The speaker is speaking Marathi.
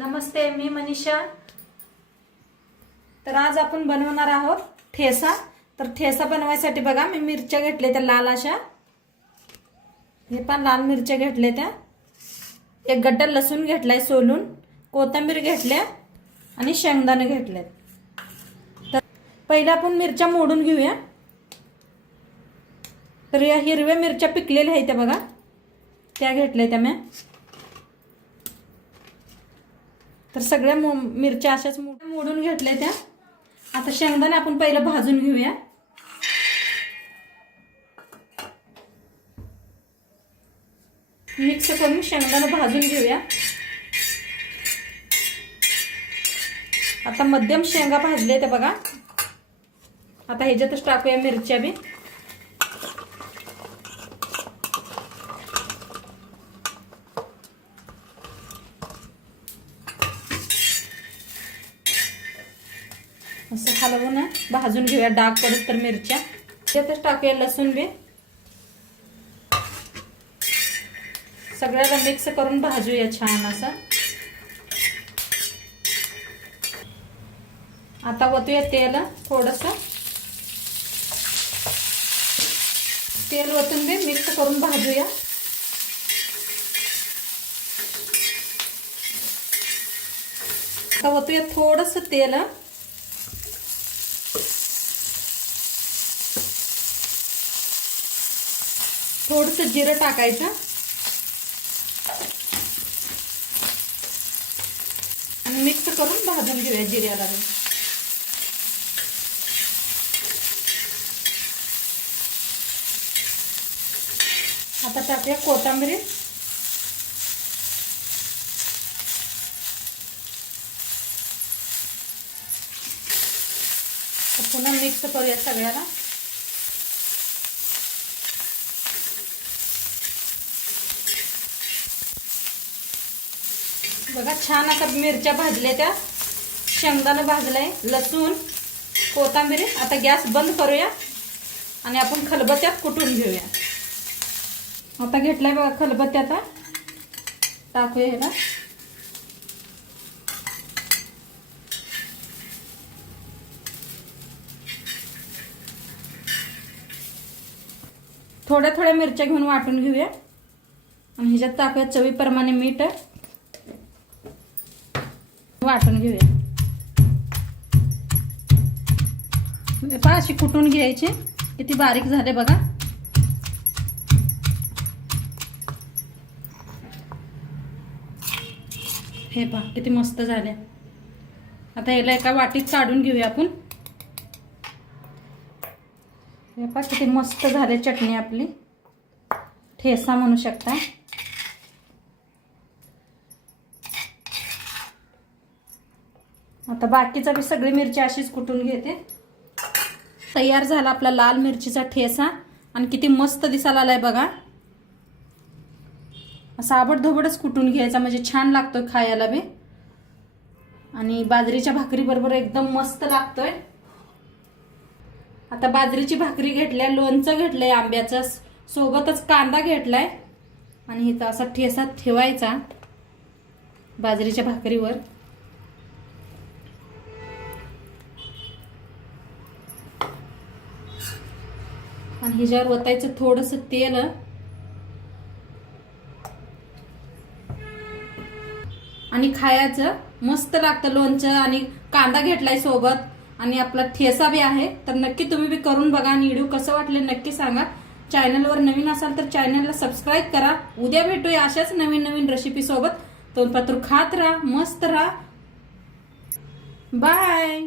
नमस्ते, मी मनीषा। तर आज आपण बनवणार आहोत ठेसा। तर ठेसा बनवायसाठी बघा मी मिरच्या घेतल्या त्या लाल अशा, हे पण लाल मिरच्या घेतल्या त्या, एक गड्डा लसूण घेतलाय सोलून, कोथिंबीर घेतल्या आणि शेंगदाणे घेतले। तर पहिला आपण मिरच्या मोडून घेऊया। तर या हिरव्या मिरच्या पिकलेल्या आहेत त्या बघा, त्या घेतल्या त्या मी। तर सगळ्या मिरच्या अशाच मोडून घेतल्या त्या। आता शेंगदाणे आपण पहिला भाजून घेऊया। मिक्स करून शेंगदाणे भाजून घेऊया। आता मध्यम शेंगा भाजले त्या बघा। आता ह्याच्यातच टाकूया मिरच्या बी। असं हलवून भाजून घेऊया, डाग पडत तर मिरच्या। त्यातच टाकूया लसूण बी, सगळ्याला मिक्स करून भाजूया छान असं। आता ओतूया तेल, थोडस तेल ओतून बी मिक्स करून भाजूया। आता ओतूया थोडस तेल, थोडस जिरं टाकायचं आणि मिक्स करून भाजून घेऊया जिऱ्याला। आता टाकूया कोथिंबीर, पुन्हा मिक्स करूया सगळ्याला। बघा छान आता मिरच्या भाजल्या त्या, शेंगदाणे भाजलंय, लसूण, कोथिंबीर। आता गॅस बंद करूया आणि आपण खलबत्त्यात कुटून घेऊया। आता घेतलाय बघा खलबत्त्यात, टाकूया ह्याला। थोड्या थोड्या मिरच्या घेऊन वाटून घेऊया आणि ह्याच्यात टाकूया चवीप्रमाणे मीठ, वाटून घेऊया। पहा अशी कुटून घ्यायची, किती बारीक झाले बघा। हे पहा किती मस्त झाले। आता याला एका वाटीत काढून घेऊया आपण। हे पहा किती मस्त झाले चटणी आपली, ठेसा म्हणू शकता। आता बाकीचा बी सगळी मिरची अशीच कुटून घेते। तयार झाला आपला लाल मिरचीचा ठेसा आणि किती मस्त दिसायला आलाय बघा। असा आबडधोबडच कुटून घ्यायचा म्हणजे छान लागतोय खायला बी, आणि बाजरीच्या भाकरी बरोबर एकदम मस्त लागतोय। आता बाजरीची भाकरी घेतल्या, लोणचं घेतलंय आंब्याचं, सोबतच कांदा घेतलाय आणि इथं असा ठेसा ठेवायचा बाजरीच्या भाकरीवर। आणि ह्याच्यावर ओतायचं थोडस तेल आणि खायचं, मस्त लागतं लोणचं। आणि कांदा घेतलाय सोबत आणि आपला ठेसा बी आहे। तर नक्की तुम्ही बी करून बघा आणि व्हिडिओ कसं वाटले नक्की सांगा। चॅनलवर नवीन असाल तर चॅनलला सबस्क्राईब करा। उद्या भेटूया अशाच नवीन नवीन रेसिपी सोबत। तोंडपातूर खात राहा, मस्त राहा, बाय।